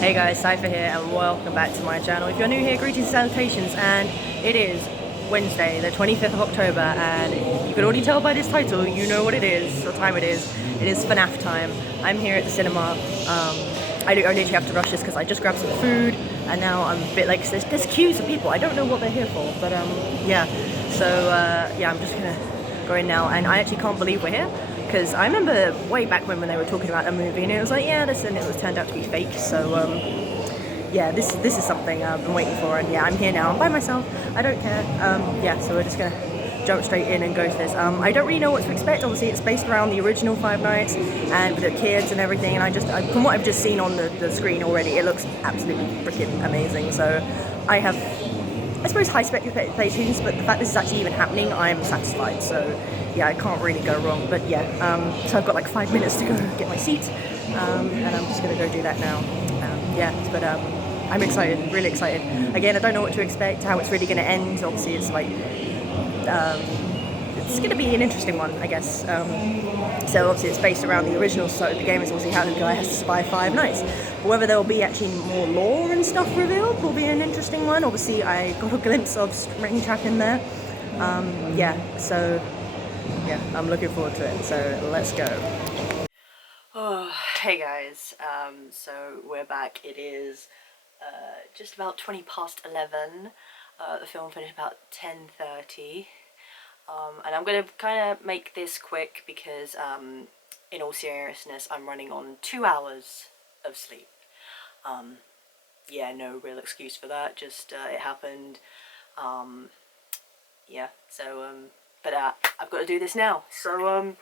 Hey guys, Cypher here and welcome back to my channel. If you're new here, greetings and salutations, and it is Wednesday, the 25th of October, and you can already tell by this title, you know what it is, what time it is. It is FNAF time. I'm here at the cinema. I literally have to rush this because I just grabbed some food, and now I'm a bit like, there's queues of people. I don't know what they're here for, but yeah. So yeah, I'm just gonna go in now, and I actually can't believe we're here. Because I remember way back when they were talking about the movie, and it was like, yeah, this, and it was turned out to be fake. So yeah, this is something I've been waiting for, and yeah, I'm here now. I'm by myself. I don't care. Yeah, so we're just gonna jump straight in and go to this. I don't really know what to expect. Obviously, it's based around the original Five Nights and with the kids and everything. And from what I've just seen on the screen already, it looks absolutely freaking amazing. So I have, I suppose, high expectations, but the fact this is actually even happening, I'm satisfied. So yeah, I can't really go wrong. But yeah, so I've got like 5 minutes to go get my seat, and I'm just gonna go do that now. Yeah, but I'm excited, really excited. Again, I don't know what to expect, how it's really gonna end. Obviously, it's like it's gonna be an interesting one, I guess. So obviously, it's based around the original. So the game is obviously how the guy has to survive 5 nights. But whether there will be actually more lore and stuff revealed will be an interesting one. Obviously, I got a glimpse of Springtrap in there. Yeah, so yeah, I'm looking forward to it. So let's go. Oh, hey guys. So we're back. It is just about 20 past 11. The film finished about 10:30. And I'm gonna kind of make this quick because, in all seriousness, I'm running on 2 hours of sleep. Yeah, no real excuse for that. Just it happened. Yeah. So but I've got to do this now. So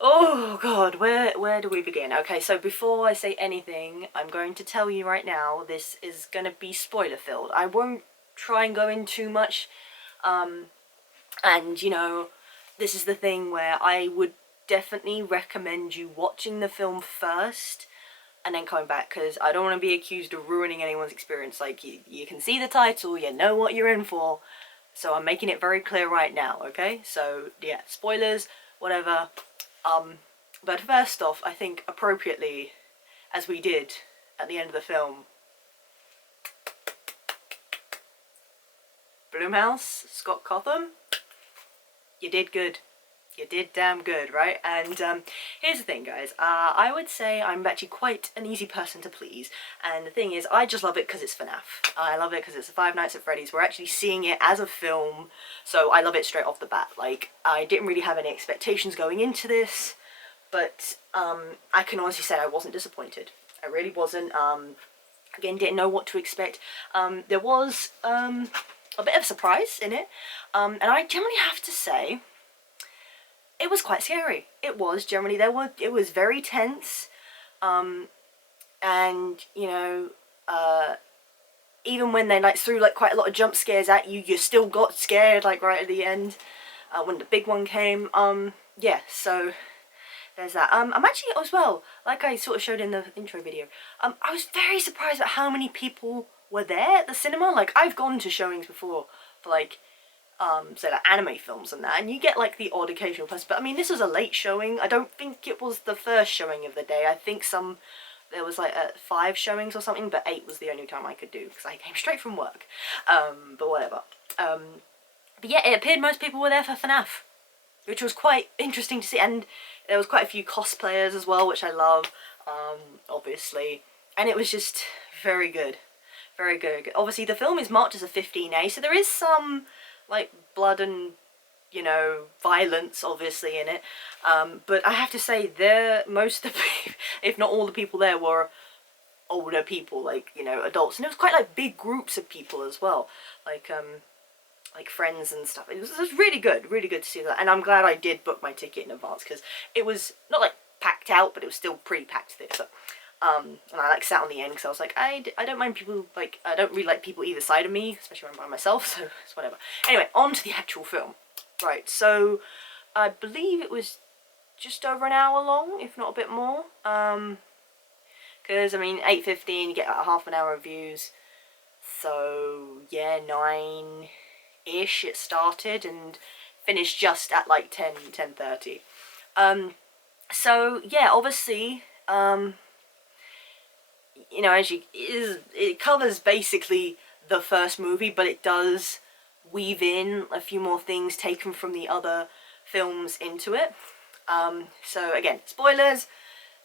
oh god, where do we begin? Okay, so before I say anything, I'm going to tell you right now, this is gonna be spoiler filled. I won't try and go in too much, and you know, this is the thing where I would definitely recommend you watching the film first and then coming back, because I don't want to be accused of ruining anyone's experience. Like, you can see the title, you know what you're in for, so I'm making it very clear right now, okay? So yeah, spoilers, whatever. But first off, I think appropriately, as we did at the end of the film, Blumhouse, Scott Cawthon, you did good. You did damn good, right? And here's the thing, guys. I would say I'm actually quite an easy person to please. And the thing is, I just love it because it's FNAF. I love it because it's Five Nights at Freddy's. We're actually seeing it as a film, so I love it straight off the bat. Like, I didn't really have any expectations going into this, but I can honestly say I wasn't disappointed. I really wasn't. Again, didn't know what to expect. There was a bit of a surprise in it, and I generally have to say, it was quite scary. It was generally, it was very tense, and you know, even when they like threw like quite a lot of jump scares at you, you still got scared like right at the end, when the big one came. Yeah, so there's that. I'm actually, as well, like I sort of showed in the intro video, I was very surprised at how many people were there at the cinema. Like, I've gone to showings before for like so like anime films and that, and you get like the odd occasional person, but I mean, this was a late showing. I don't think it was the first showing of the day. I think there was like 5 showings or something, but 8 was the only time I could do because I came straight from work. But whatever. But yeah, it appeared most people were there for FNAF, which was quite interesting to see, and there was quite a few cosplayers as well, which I love, obviously, and it was just very good. Very good. Obviously, the film is marked as a 15A, so there is some like blood and, you know, violence obviously in it, but I have to say, most of the people, if not all the people there, were older people, like, you know, adults, and it was quite like big groups of people as well, like friends and stuff. It was really good to see that, and I'm glad I did book my ticket in advance, because it was not like packed out, but it was still pretty packed there. So and I like sat on the end because I was like, I don't mind people, like, I don't really like people either side of me, especially when I'm by myself, so it's whatever. Anyway, on to the actual film. Right, so I believe it was just over an hour long, if not a bit more, because I mean, 8:15, you get like half an hour of views, so yeah, 9-ish it started and finished just at like 10:30. So yeah, obviously, you know, it covers basically the first movie, but it does weave in a few more things taken from the other films into it. So again, spoilers,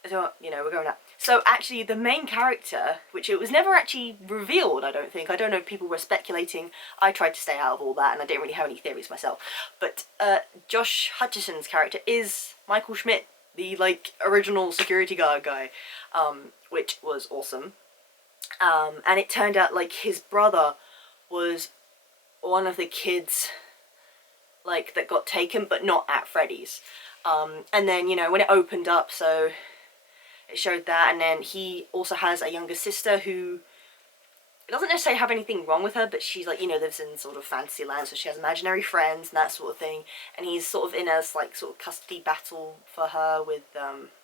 so, you know, we're going out. So actually the main character, which it was never actually revealed, I don't think. I don't know if people were speculating. I tried to stay out of all that and I didn't really have any theories myself. But Josh Hutcherson's character is Michael Schmidt, the, like, original security guard guy, which was awesome. And it turned out, like, his brother was one of the kids, like, that got taken, but not at Freddy's. And then, you know, when it opened up, so it showed that, and then he also has a younger sister who doesn't necessarily have anything wrong with her, but she's, like, you know, lives in sort of fantasy land, so she has imaginary friends and that sort of thing, and he's sort of in a, like, sort of custody battle for her with,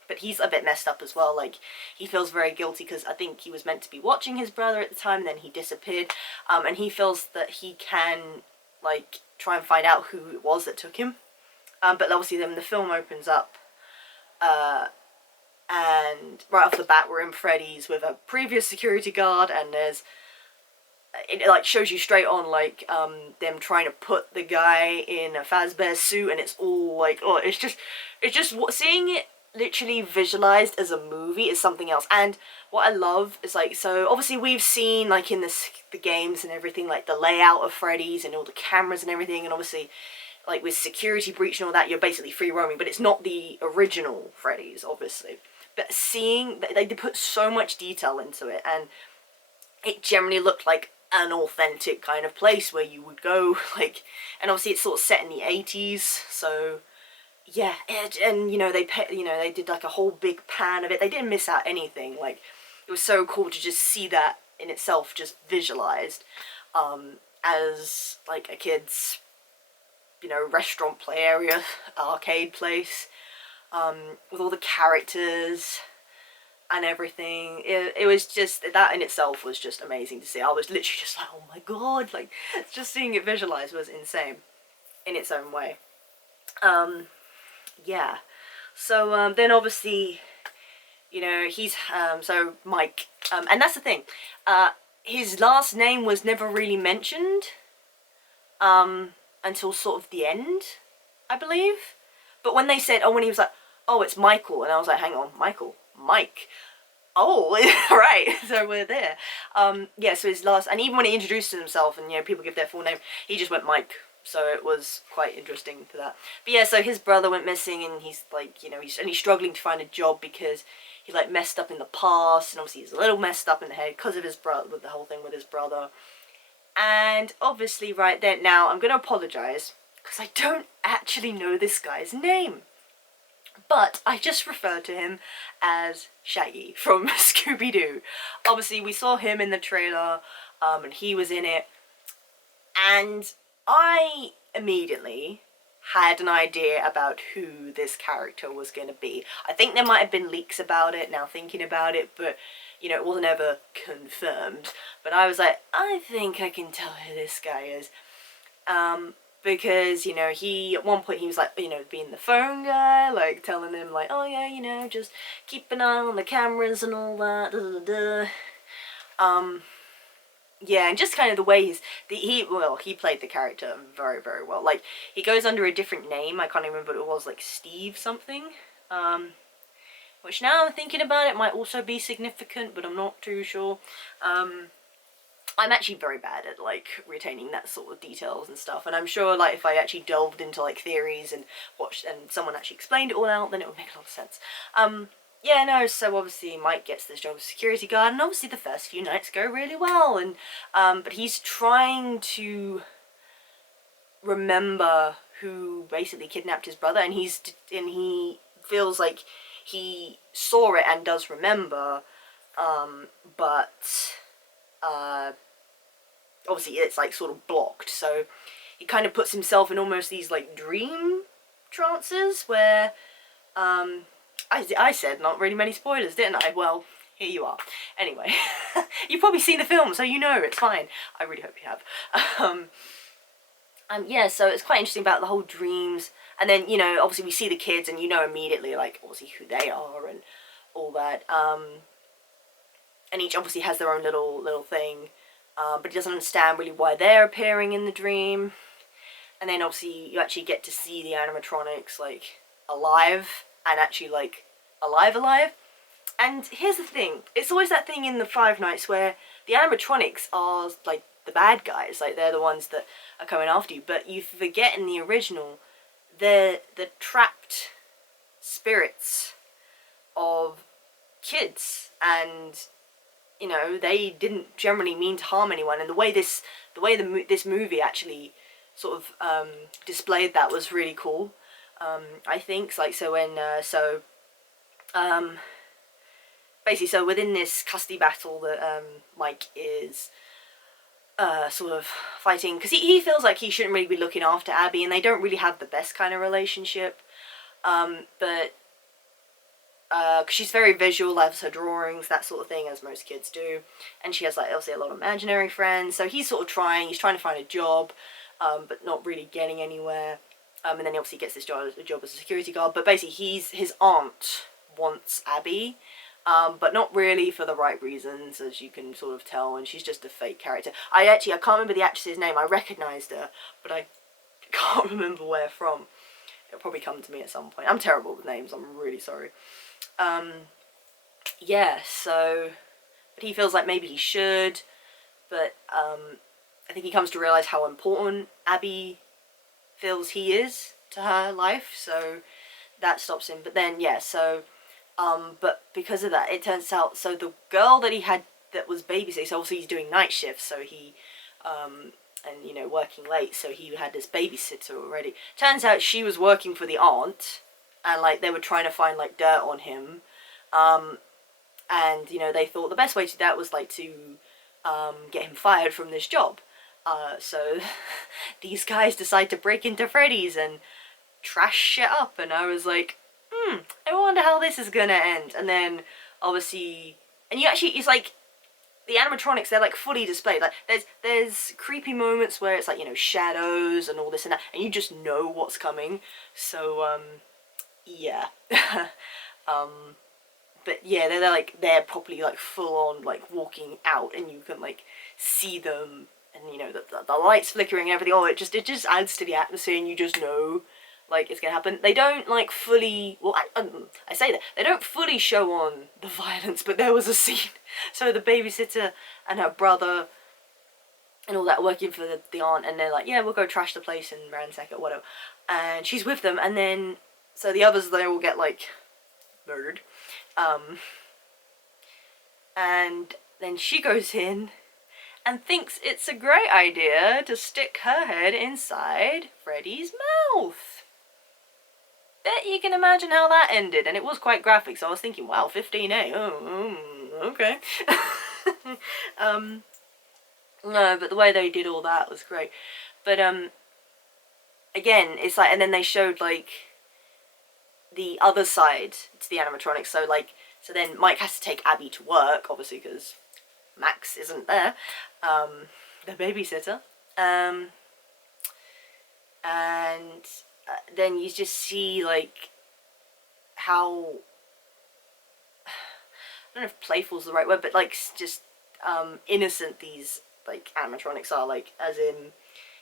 but he's a bit messed up as well. Like, he feels very guilty because I think he was meant to be watching his brother at the time, and then he disappeared, and he feels that he can, like, try and find out who it was that took him. But obviously then the film opens up, and right off the bat we're in Freddy's with a previous security guard, and there's, it like shows you straight on, like, them trying to put the guy in a Fazbear suit, and it's all like, oh, it's just seeing it literally visualized as a movie is something else. And what I love is, like, so obviously we've seen, like, in the games and everything, like the layout of Freddy's and all the cameras and everything, and obviously, like, with security breach and all that, you're basically free roaming, but it's not the original Freddy's, obviously. But seeing, they put so much detail into it, and it generally looked like an authentic kind of place where you would go, like, and obviously it's sort of set in the 80s, so yeah, and you know, they did like a whole big pan of it. They didn't miss out anything. Like, it was so cool to just see that in itself, just visualized, as like a kid's, you know, restaurant play area, arcade place, with all the characters and everything. It was just, that in itself was just amazing to see. I was literally just like, oh my god, like, just seeing it visualized was insane in its own way. Yeah, so then obviously, you know, he's so Mike, and that's the thing, his last name was never really mentioned until sort of the end, I believe. But when they said, oh, when he was like, oh, it's Michael, and I was like, hang on, Michael, Mike, oh, right, so we're there. Yeah, so his last, and even when he introduced himself and, you know, people give their full name, he just went Mike, so it was quite interesting for that. But yeah, so his brother went missing, and he's like, you know, he's struggling to find a job because he, like, messed up in the past, and obviously he's a little messed up in the head because of his brother, with the whole thing with his brother. And obviously right there, now I'm going to apologise, because I don't actually know this guy's name. But I just refer to him as Shaggy from Scooby-Doo. Obviously we saw him in the trailer, and he was in it. And I immediately had an idea about who this character was going to be. I think there might have been leaks about it, now thinking about it, but, you know, it wasn't ever confirmed. But I was like, I think I can tell who this guy is. Because, you know, at one point he was like, you know, being the phone guy, like, telling him, like, oh yeah, you know, just keep an eye on the cameras and all that, yeah, and just kind of the way he played the character very, very well. Like, he goes under a different name, I can't even remember what it was, like Steve something, which now I'm thinking about it might also be significant, but I'm not too sure. I'm actually very bad at, like, retaining that sort of details and stuff, and I'm sure, like, if I actually delved into, like, theories and watched, and someone actually explained it all out, then it would make a lot of sense. Yeah, no, so obviously Mike gets this job as security guard, and obviously the first few nights go really well, and, but he's trying to remember who basically kidnapped his brother, and he feels like he saw it and does remember, but, obviously it's, like, sort of blocked, so he kind of puts himself in almost these, like, dream trances where, I said not really many spoilers, didn't I? Well, here you are. Anyway, you've probably seen the film, so you know, it's fine. I really hope you have. Yeah, so it's quite interesting about the whole dreams, and then, you know, obviously we see the kids, and you know immediately, like, obviously who they are and all that. and each obviously has their own little thing, but he doesn't understand really why they're appearing in the dream. And then obviously you actually get to see the animatronics like alive, and actually like alive. And here's the thing, it's always that thing in the Five Nights where the animatronics are like the bad guys, like they're the ones that are coming after you, but you forget in the original they're the trapped spirits of kids, and you know, they didn't generally mean to harm anyone. And the way this movie actually sort of displayed that was really cool. I think like, so when basically, so within this custody battle that Mike is sort of fighting, because he feels like he shouldn't really be looking after Abby, and they don't really have the best kind of relationship, but because she's very visual, loves her drawings, that sort of thing, as most kids do, and she has like obviously a lot of imaginary friends, so he's sort of trying to find a job, but not really getting anywhere, and then he obviously gets this job as a security guard, but basically his aunt wants Abby, but not really for the right reasons, as you can sort of tell, and she's just a fake character. I can't remember the actress's name. I recognised her, but I can't remember where from. It'll probably come to me at some point. I'm terrible with names, I'm really sorry. Yeah, so, but he feels like maybe he should, but I think he comes to realise how important Abby feels he is to her life, so that stops him. But then, yeah, so, but because of that, it turns out, so the girl that he had that was babysitting, so obviously he's doing night shifts, so he, and, you know, working late, so he had this babysitter already. Turns out she was working for the aunt, and, like, they were trying to find, like, dirt on him, and, you know, they thought the best way to do that was, like, to, get him fired from this job. So, these guys decide to break into Freddy's and trash shit up, and I was like, I wonder how this is gonna end. And then, obviously, and you actually, it's like, the animatronics, they're like fully displayed. Like there's creepy moments where it's like, you know, shadows and all this and that, and you just know what's coming. So yeah. But yeah, they're properly like full on like walking out, and you can like see them, and you know the lights flickering and everything. Oh, it just adds to the atmosphere, and you just know like it's gonna happen. They don't like fully, well, I say that they don't fully show on the violence, but there was a scene. So the babysitter and her brother and all that working for the aunt, and they're like, yeah, we'll go trash the place and ransack it, whatever. And she's with them, and then so the others, they all get like murdered, and then she goes in and thinks it's a great idea to stick her head inside Freddy's mouth. Bet you can imagine how that ended, and it was quite graphic, so I was thinking, wow, 15A, okay. No, but the way they did all that was great. But, again, it's like, and then they showed, like, the other side to the animatronics, so, like, so then Mike has to take Abby to work, obviously, because Max isn't there, the babysitter, and then you just see, like, how, I don't know if playful's the right word, but, like, just, innocent these, like, animatronics are, like, as in,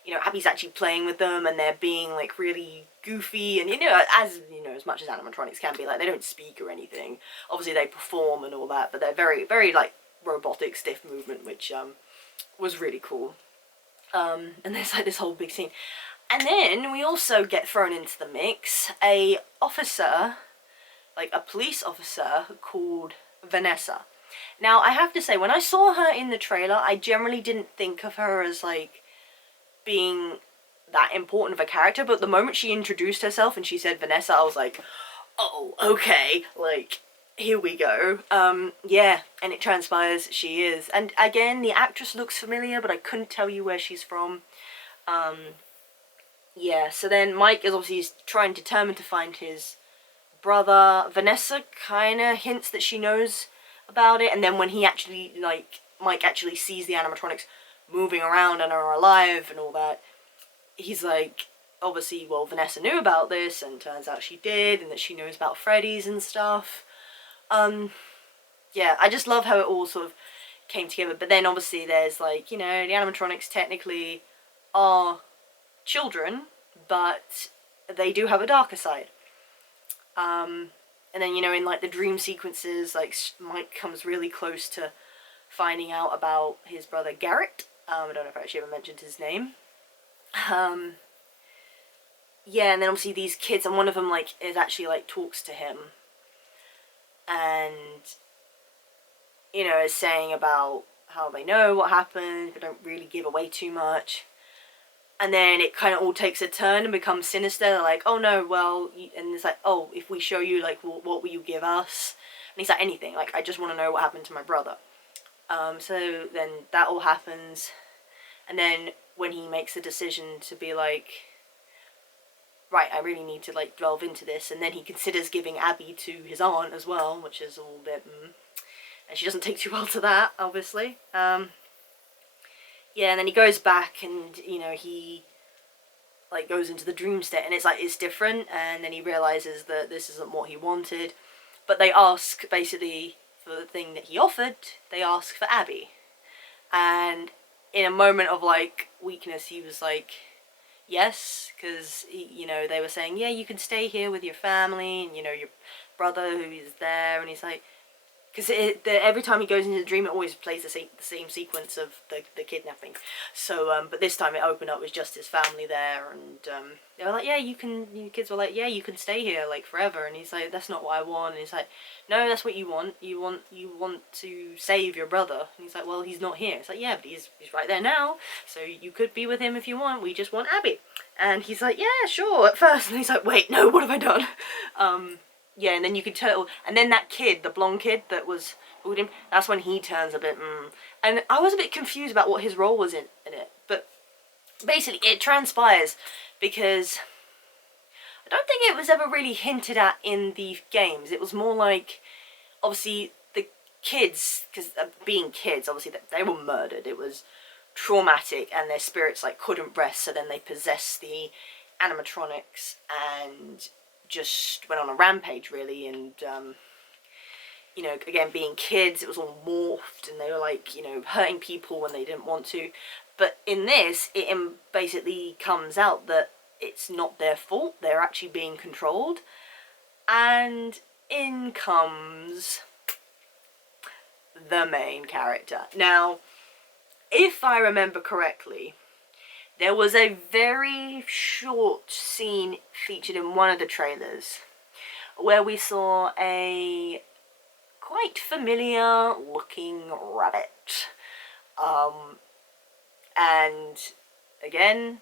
you know, Abby's actually playing with them, and they're being, like, really goofy, and, you know, as much as animatronics can be, like, they don't speak or anything. Obviously, they perform and all that, but they're very, very, like, robotic, stiff movement, which, was really cool. And there's, like, this whole big scene. And then we also get thrown into the mix a officer, like a police officer called Vanessa. Now, I have to say, when I saw her in the trailer, I generally didn't think of her as, like, being that important of a character, but the moment she introduced herself and she said Vanessa, I was like, oh, okay, like, here we go. Yeah, and it transpires she is. And again, the actress looks familiar, but I couldn't tell you where she's from. Yeah, so then Mike is obviously determined to find his brother. Vanessa kind of hints that she knows about it, and then when he actually, like, Mike actually sees the animatronics moving around and are alive and all that, he's like, obviously, well, Vanessa knew about this, and turns out she did, and that she knows about Freddy's and stuff. Yeah, yeah, I just love how it all sort of came together. But then obviously there's like, you know, the animatronics technically are children, but they do have a darker side. And then, you know, in like the dream sequences, like Mike comes really close to finding out about his brother Garrett. I don't know if I actually ever mentioned his name. Yeah, and then obviously these kids, and one of them like is actually like talks to him, and you know, is saying about how they know what happened, but don't really give away too much. And then it kind of all takes a turn and becomes sinister. They're like, oh no, well, and it's like, oh, if we show you, like, what will you give us? And he's like, anything. Like, I just want to know what happened to my brother. So then that all happens. And then when he makes the decision to be like, right, I really need to, like, delve into this. And then he considers giving Abby to his aunt as well, which is a little bit, and she doesn't take too well to that, obviously. Yeah, and then he goes back and, you know, he, like, goes into the dream state, and it's like, it's different, and then he realizes that this isn't what he wanted. But they ask, basically, for the thing that he offered, they ask for Abby. And in a moment of, like, weakness, he was like, yes, because, you know, they were saying, yeah, you can stay here with your family, and, you know, your brother who is there, and he's like, because every time he goes into the dream, it always plays the same sequence of the kidnapping. So, but this time it opened up with just his family there, and they were like, yeah, you kids were like, yeah, you can stay here, like, forever. And he's like, that's not what I want. And he's like, no, that's what you want. You want to save your brother. And he's like, well, he's not here. It's like, yeah, but he's right there now. So you could be with him if you want. We just want Abby. And he's like, yeah, sure, at first. And he's like, wait, no, what have I done? Yeah, and then you could tell, and then that kid, the blonde kid that was with him, that's when he turns a bit, And I was a bit confused about what his role was in it, but basically it transpires because I don't think it was ever really hinted at in the games. It was more like, obviously, the kids, because being kids, obviously, they were murdered. It was traumatic, and their spirits, like, couldn't rest, so then they possessed the animatronics and just went on a rampage, really. And you know, again, being kids, it was all morphed, and they were, like, you know, hurting people when they didn't want to. But in this, it basically comes out that it's not their fault, they're actually being controlled. And in comes the main character. Now, if I remember correctly, there was a very short scene featured in one of the trailers where we saw a quite familiar looking rabbit. And again,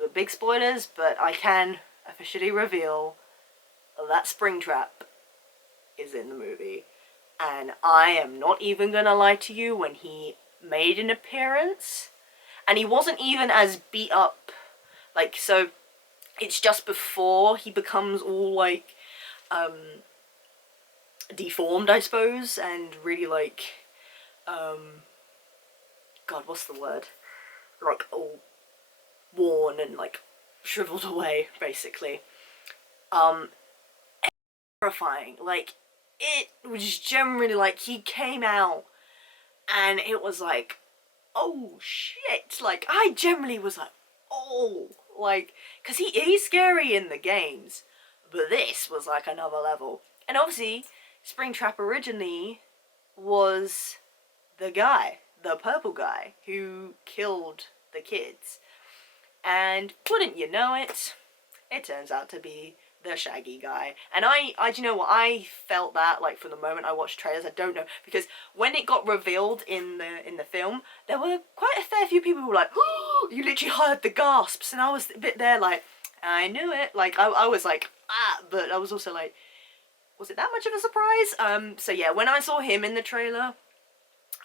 the big spoilers, but I can officially reveal that Springtrap is in the movie. And I am not even gonna lie to you, when he made an appearance, and he wasn't even as beat up, like, so it's just before he becomes all, like, deformed, I suppose, and really, like, God, what's the word? Like, all worn and, like, shriveled away, basically. Terrifying. Like, it was generally, like, he came out, and it was like, oh shit, like, I generally was like, oh, like, because he's scary in the games, but this was like another level. And obviously, Springtrap originally was the guy, the purple guy, who killed the kids. And wouldn't you know it, it turns out to be the Shaggy guy. And I do you know what, I felt that, like, from the moment I watched trailers. I don't know, because when it got revealed in the film, there were quite a fair few people who were like, oh, you literally heard the gasps, and I was a bit there like, I knew it, like, I was like, but I was also like, was it that much of a surprise? So yeah, when I saw him in the trailer,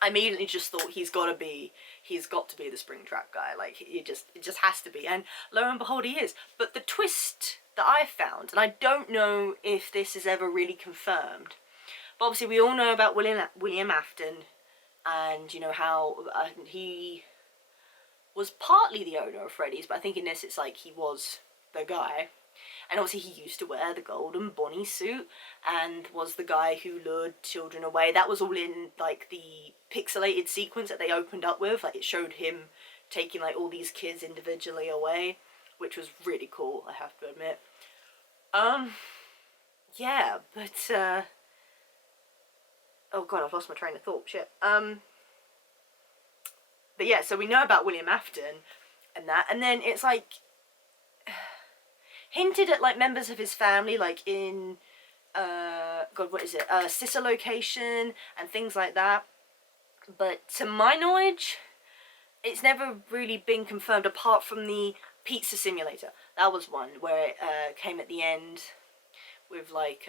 I immediately just thought he's got to be the Springtrap guy. Like, it just has to be. And lo and behold, he is. But the twist that I found, and I don't know if this is ever really confirmed, but obviously we all know about William Afton, and you know how he was partly the owner of Freddy's, but I think in this it's like he was the guy. And obviously he used to wear the golden bunny suit and was the guy who lured children away. That was all in like the pixelated sequence that they opened up with. Like it showed him taking like all these kids individually away, which was really cool, I have to admit. Yeah, but oh god, I've lost my train of thought, shit. But yeah, so we know about William Afton and that, and then it's like hinted at like members of his family, like in god, what is it, Sister Location and things like that, but to my knowledge it's never really been confirmed apart from the Pizza Simulator. That was one where it came at the end with like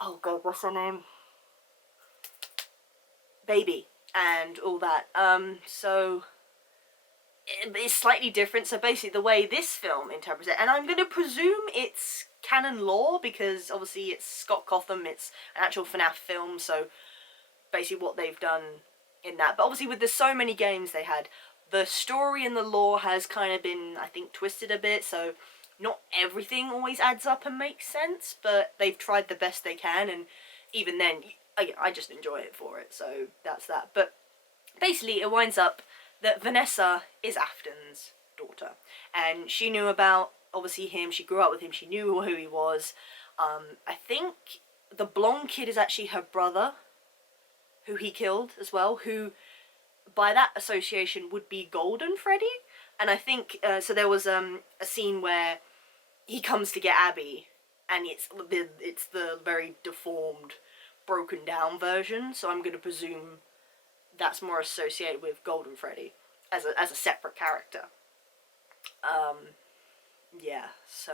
oh god, what's her name, Baby and all that. So it's slightly different. So basically the way this film interprets it, and I'm going to presume it's canon lore because obviously it's Scott Cawthon, it's an actual FNAF film, so basically what they've done in that. But obviously with the so many games they had, the story and the lore has kind of been, I think, twisted a bit, so not everything always adds up and makes sense, but they've tried the best they can, and even then, I just enjoy it for it, so that's that. But basically it winds up that Vanessa is Afton's daughter, and she knew about, obviously, him, she grew up with him, she knew who he was. I think the blonde kid is actually her brother, who he killed as well, who by that association would be Golden Freddy. And I think, so there was a scene where he comes to get Abby, and it's the very deformed, broken down version, so I'm going to presume that's more associated with Golden Freddy as a separate character. Yeah, so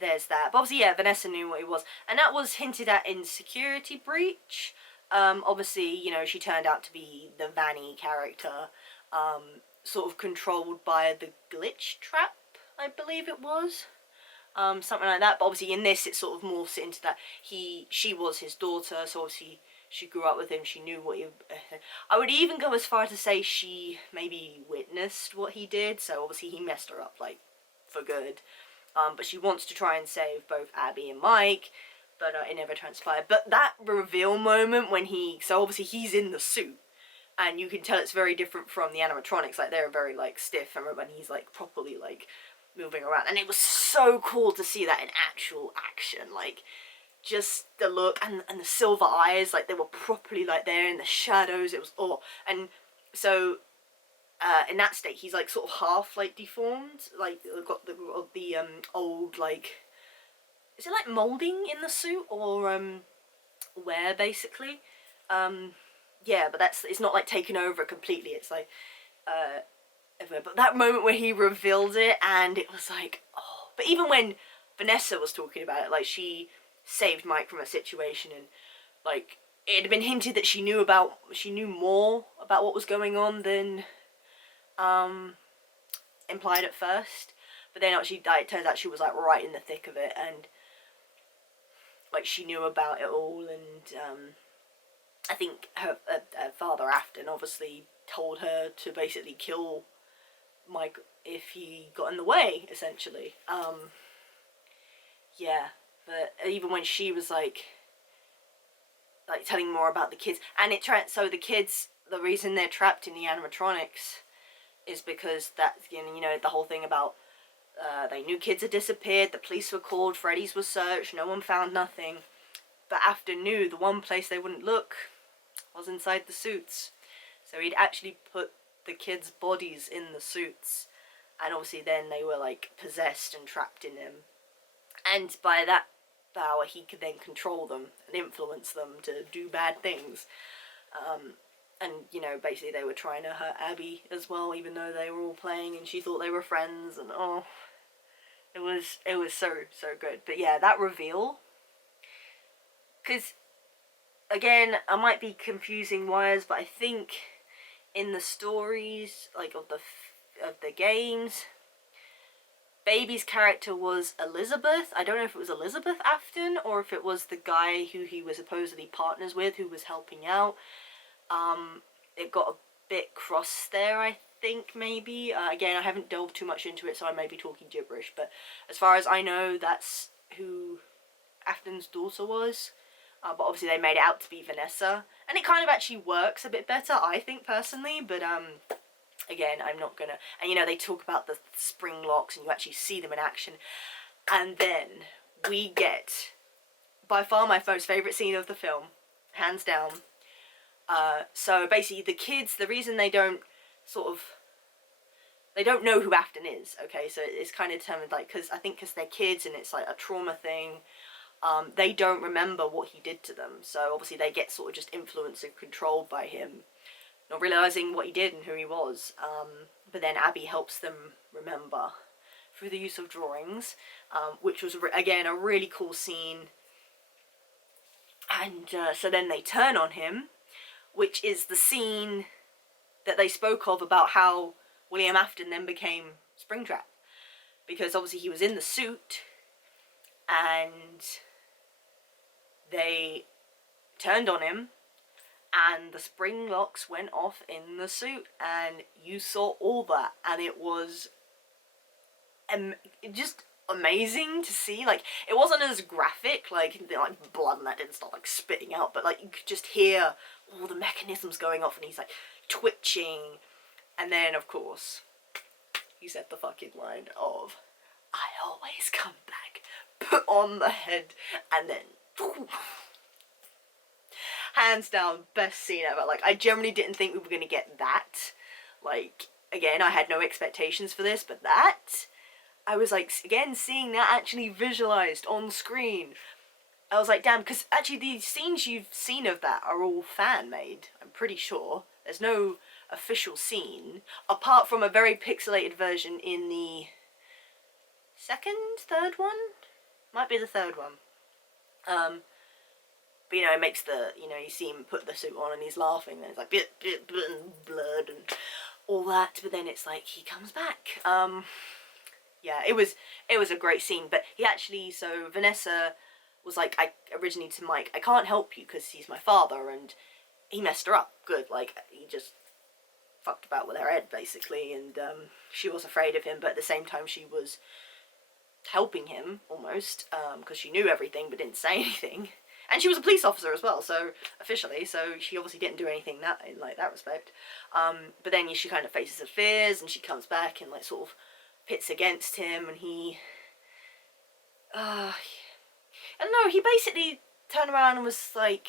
there's that. But obviously, yeah, Vanessa knew what he was, and that was hinted at in Security Breach. Obviously, you know, she turned out to be the Vanny character, sort of controlled by the glitch trap, I believe it was. Something like that. But obviously in this it sort of morphs into that she was his daughter, so obviously she grew up with him, she knew what he... I would even go as far to say she maybe witnessed what he did, so obviously he messed her up, like, for good. But she wants to try and save both Abby and Mike, but it never transpired. But that reveal moment when so obviously he's in the suit, and you can tell it's very different from the animatronics, like they're very, like, stiff, and when he's, like, properly, like, moving around, and it was so cool to see that in actual action, like, just the look, and the silver eyes, like, they were properly, like, there in the shadows, it was, and so, in that state, he's, like, sort of half, like, deformed, like, got the old, like, is it, like, moulding in the suit, or, wear, basically, yeah, but it's not, like, taken over completely, it's, like, but that moment where he revealed it, and it was like, oh. But even when Vanessa was talking about it, like, she saved Mike from a situation, and, like, it had been hinted that she knew more about what was going on than, implied at first. But then actually, it turns out she was, like, right in the thick of it, and, like, she knew about it all, and, I think her father, Afton, obviously told her to basically kill Mike if he got in the way, essentially. Yeah, but even when she was like telling more about the kids, and so the kids, the reason they're trapped in the animatronics is because that, you know, the whole thing about they knew kids had disappeared, the police were called, Freddy's was searched, no one found nothing, but Afton knew the one place they wouldn't look was inside the suits, so he'd actually put the kids' bodies in the suits, and obviously then they were, like, possessed and trapped in them, and by that power he could then control them and influence them to do bad things. And, you know, basically they were trying to hurt Abby as well, even though they were all playing and she thought they were friends, and it was so good. But yeah, that reveal, because again, I might be confusing wires, but I think in the stories, like, of the games, Baby's character was Elizabeth. I don't know if it was Elizabeth Afton or if it was the guy who he was supposedly partners with, who was helping out. It got bit cross there, I think, maybe. Again, I haven't delved too much into it, so I may be talking gibberish, but as far as I know, that's who Afton's daughter was. But obviously they made it out to be Vanessa, and it kind of actually works a bit better, I think, personally, but again, I'm not gonna... And you know, they talk about the spring locks, and you actually see them in action, and then we get by far my most favourite scene of the film, hands down. So basically the kids, the reason they don't they don't know who Afton is, okay, so it's kind of determined, like, because they're kids and it's like a trauma thing, they don't remember what he did to them, so obviously they get sort of just influenced and controlled by him, not realising what he did and who he was, but then Abby helps them remember through the use of drawings, which was, again, a really cool scene, and so then they turn on him, which is the scene that they spoke of about how William Afton then became Springtrap. Because obviously he was in the suit, and they turned on him, and the spring locks went off in the suit, and you saw all that, and it was just amazing to see. Like, it wasn't as graphic, like blood and that didn't start like spitting out, but like you could just hear all the mechanisms going off, and he's like twitching, and then of course he said the fucking line of, "I always come back, put on the head," and then hands down best scene ever. Like, I generally didn't think we were gonna get that. Like, again, I had no expectations for this, but that, I was like, again, seeing that actually visualized on screen, I was like, damn, because actually the scenes you've seen of that are all fan-made, I'm pretty sure. There's no official scene, apart from a very pixelated version in the third one? Might be the third one. But you know, it makes the, you know, you see him put the suit on and he's laughing, and it's like, blood and all that, but then it's like, he comes back. Yeah, it was a great scene, but he actually, so Vanessa was like, originally to Mike, I can't help you because he's my father, and he messed her up good, like, he just fucked about with her head, basically, and she was afraid of him, but at the same time she was helping him, almost, because she knew everything but didn't say anything, and she was a police officer as well, so, officially, so she obviously didn't do anything that, in, like, that respect, but then she kind of faces her fears, and she comes back and, like, sort of pits against him, and he, I don't know, he basically turned around and was like,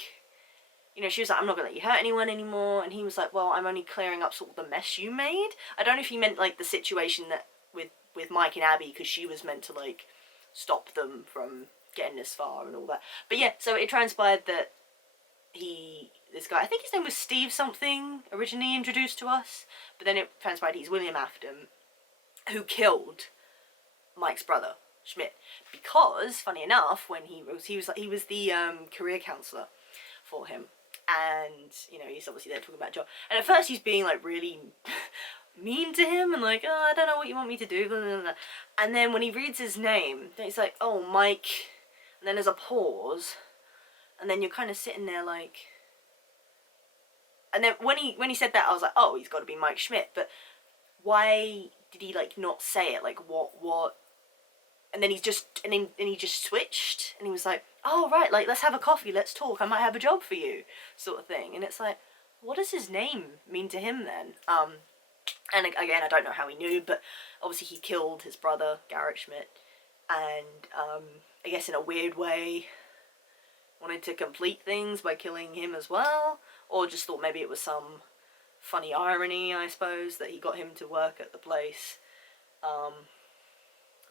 you know, she was like, I'm not gonna let you hurt anyone anymore, and he was like, well, I'm only clearing up sort of the mess you made. I don't know if he meant, like, the situation that, with Mike and Abby, because she was meant to, like, stop them from getting this far and all that. But yeah, so it transpired that this guy, I think his name was Steve something, originally introduced to us, but then it transpired he's William Afton, who killed Mike's brother, Schmidt, because, funny enough, when he was the career counsellor for him, and, you know, he's obviously there talking about John, and at first he's being, like, really mean to him, and like, oh, I don't know what you want me to do, blah, blah, blah. And then when he reads his name, he's like, oh, Mike, and then there's a pause, and then you're kind of sitting there like, and then when he said that, I was like, oh, he's got to be Mike Schmidt, but why did he, like, not say it, like, what, and then he just switched, and he was like, oh, right, like, let's have a coffee, let's talk, I might have a job for you, sort of thing, and it's like, what does his name mean to him then? And again, I don't know how he knew, but obviously he killed his brother, Garrett Schmidt, and, I guess in a weird way, wanted to complete things by killing him as well, or just thought maybe it was some funny irony, I suppose, that he got him to work at the place.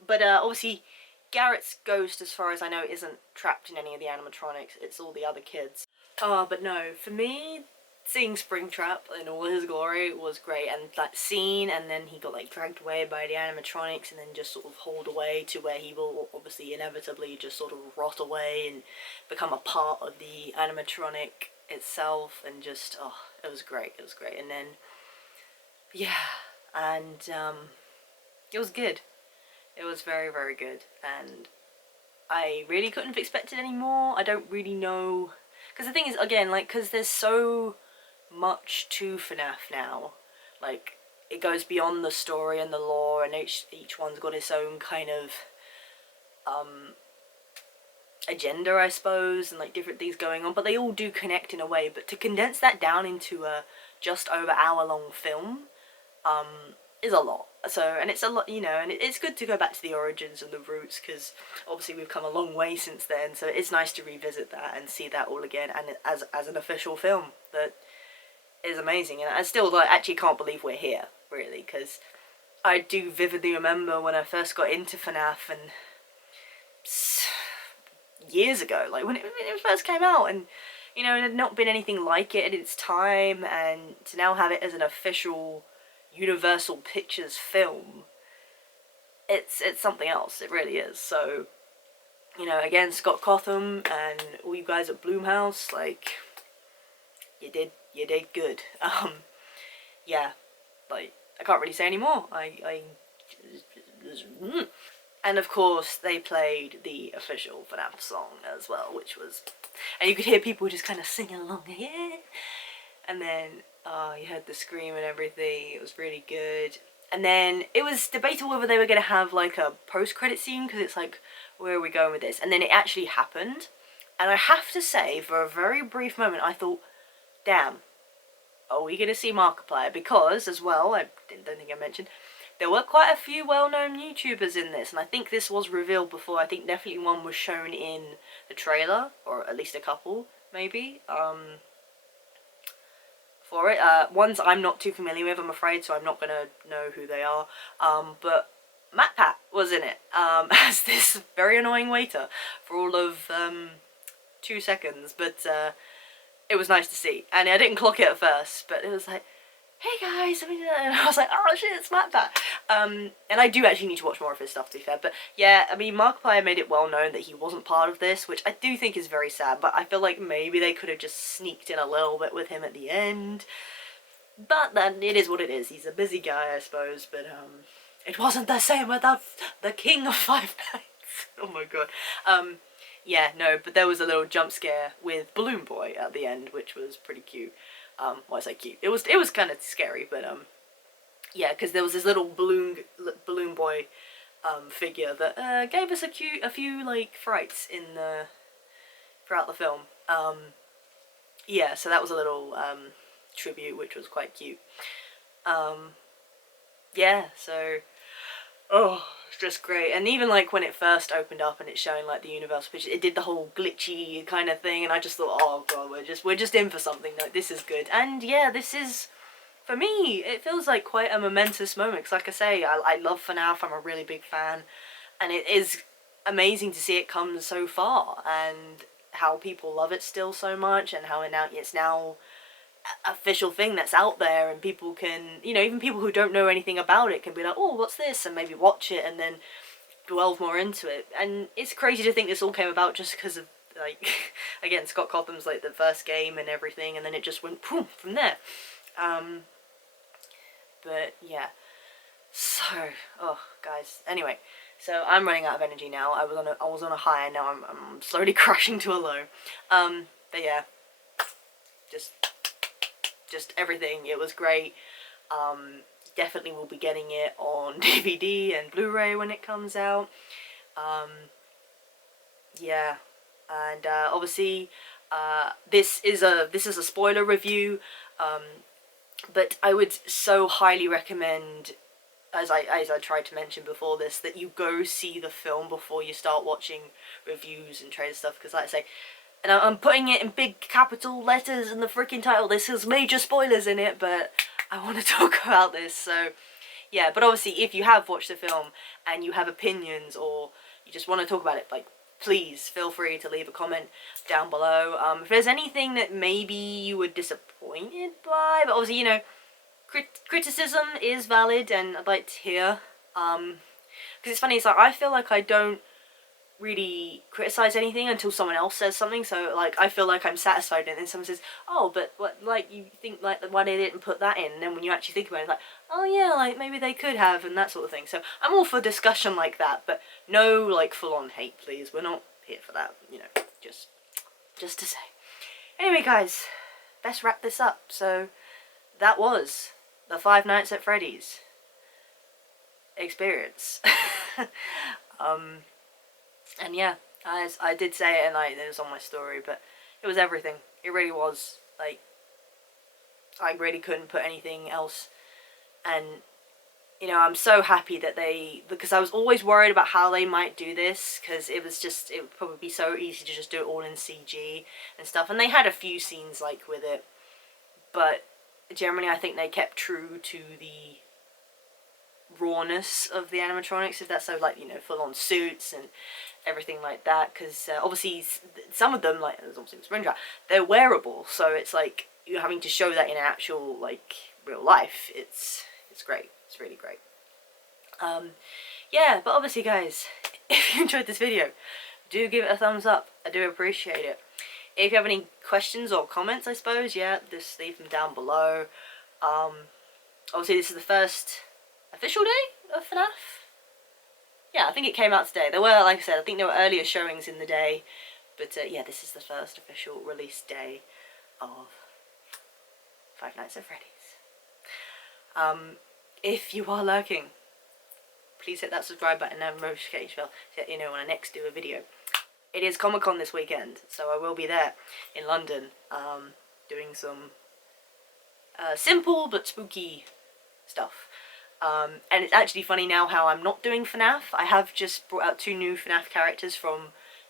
But obviously, Garrett's ghost, as far as I know, isn't trapped in any of the animatronics, it's all the other kids. But no, for me, seeing Springtrap in all his glory was great, and that scene, and then he got, like, dragged away by the animatronics, and then just sort of hauled away to where he will obviously inevitably just sort of rot away and become a part of the animatronic itself, and just, oh, it was great, and then, yeah, and, it was good. It was very, very good, and I really couldn't have expected any more. I don't really know, because the thing is, again, like, because there's so much to FNAF now. Like, it goes beyond the story and the lore, and each one's got its own kind of agenda, I suppose, and like different things going on, but they all do connect in a way. But to condense that down into a just over hour-long film is a lot. So, and it's a lot, you know, and it's good to go back to the origins and the roots, because obviously we've come a long way since then, so it's nice to revisit that and see that all again, and as an official film that is amazing. And I still, like, actually can't believe we're here, really, because I do vividly remember when I first got into FNAF, and years ago, like when it first came out, and you know, it had not been anything like it at its time, and to now have it as an official Universal Pictures film, it's something else. It really is. So, you know, again, Scott Cotham and all you guys at Blumhouse, like, you did good. Yeah, like, I can't really say any more. And of course, they played the official FNAF song as well, which was, and you could hear people just kind of singing along, yeah. And then, you heard the scream and everything. It was really good. And then it was debatable whether they were going to have like a post-credit scene, because it's like, where are we going with this? And then it actually happened. And I have to say, for a very brief moment, I thought, damn, are we going to see Markiplier? Because, as well, I don't think I mentioned, there were quite a few well-known YouTubers in this, and I think this was revealed before. I think definitely one was shown in the trailer, or at least a couple, maybe, for it. Ones I'm not too familiar with, I'm afraid, so I'm not going to know who they are. But MatPat was in it, as this very annoying waiter for all of 2 seconds, but it was nice to see. And I didn't clock it at first, but it was like, hey guys, and I was like, oh shit, it's MatPat. And I do actually need to watch more of his stuff, to be fair. But yeah, I mean, Markiplier made it well known that he wasn't part of this, which I do think is very sad, but I feel like maybe they could have just sneaked in a little bit with him at the end. But then, it is what it is. He's a busy guy, I suppose, but it wasn't the same without the King of Five Nights. Oh my god. Yeah, no, but there was a little jump scare with Balloon Boy at the end, which was pretty cute. Well, I say cute. It was kind of scary, but yeah, because there was this little balloon boy figure that gave us a few like frights in throughout the film. Yeah, so that was a little tribute, which was quite cute. Yeah, so it's just great. And even like when it first opened up and it's showing like the Universal Pictures, it did the whole glitchy kind of thing, and I just thought, oh god, we're just in for something. Like, this is good. And yeah, this is, for me, it feels like quite a momentous moment, because like I say, I love FNAF, I'm a really big fan, and it is amazing to see it come so far, and how people love it still so much, and how it's now official thing that's out there, and people can, you know, even people who don't know anything about it can be like, oh, what's this, and maybe watch it and then delve more into it. And it's crazy to think this all came about just because of, like, again, Scott Cotham's like the first game and everything, and then it just went boom from there. But yeah, so, oh guys, anyway, so I'm running out of energy now. I was on a high, and now I'm slowly crashing to a low. But yeah, just everything. It was great. Definitely will be getting it on DVD and Blu-ray when it comes out. Yeah, and obviously this is a spoiler review, but I would so highly recommend, as I tried to mention before this, that you go see the film before you start watching reviews and trailer stuff, because like I say, and I'm putting it in big capital letters in the freaking title, this has major spoilers in it, but I want to talk about this, so yeah. But obviously, if you have watched the film and you have opinions, or you just want to talk about it, like, please feel free to leave a comment down below. If there's anything that maybe you were disappointed by, but obviously, you know, criticism is valid, and I'd like to hear, because it's funny, it's like, I feel like I don't really criticize anything until someone else says something, so like I feel like I'm satisfied, and then someone says, oh, but what, like, you think like why they didn't put that in, and then when you actually think about it, it's like, oh yeah, like maybe they could have, and that sort of thing. So I'm all for discussion like that, but no like full-on hate, please. We're not here for that, you know, just to say. Anyway guys, let's wrap this up. So that was the Five Nights at Freddy's experience. And yeah, I did say it, and it was on my story, but it was everything. It really was. Like, I really couldn't put anything else. And you know, I'm so happy that because I was always worried about how they might do this, because it would probably be so easy to just do it all in CG and stuff. And they had a few scenes like with it, but generally I think they kept true to the rawness of the animatronics, if that's so, like, you know, full on suits and everything like that, because obviously some of them, like there's obviously Springtrap, they're wearable, so it's like you're having to show that in actual, like, real life. It's great. It's really great. Yeah, but obviously guys, if you enjoyed this video, do give it a thumbs up. I do appreciate it. If you have any questions or comments, I suppose, yeah, just leave them down below. Obviously this is the first official day of FNAF. Yeah, I think it came out today. There were, like I said, I think there were earlier showings in the day, but yeah, this is the first official release day of Five Nights at Freddy's. If you are lurking, please hit that subscribe button and notification bell so that you know when I next do a video. It is Comic-Con this weekend, so I will be there in London, doing some simple but spooky stuff. And it's actually funny now how I'm not doing FNAF. I have just brought out 2 new FNAF characters from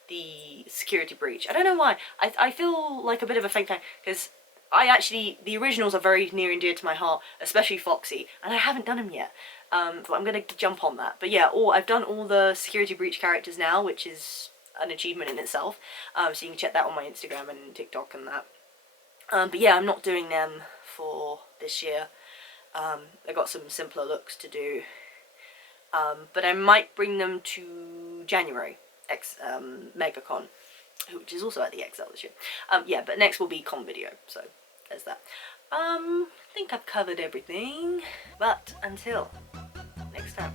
the security breach. I don't know why. I feel like a bit of a fake fan, because the originals are very near and dear to my heart, especially Foxy, and I haven't done them yet. But I'm gonna jump on that. But yeah, I've done all the security breach characters now, which is an achievement in itself. So you can check that on my Instagram and TikTok and that. But yeah, I'm not doing them for this year. I got some simpler looks to do. But I might bring them to January, MegaCon, which is also at the XL this year. Yeah, but next will be con video, so there's that. I think I've covered everything, but until next time.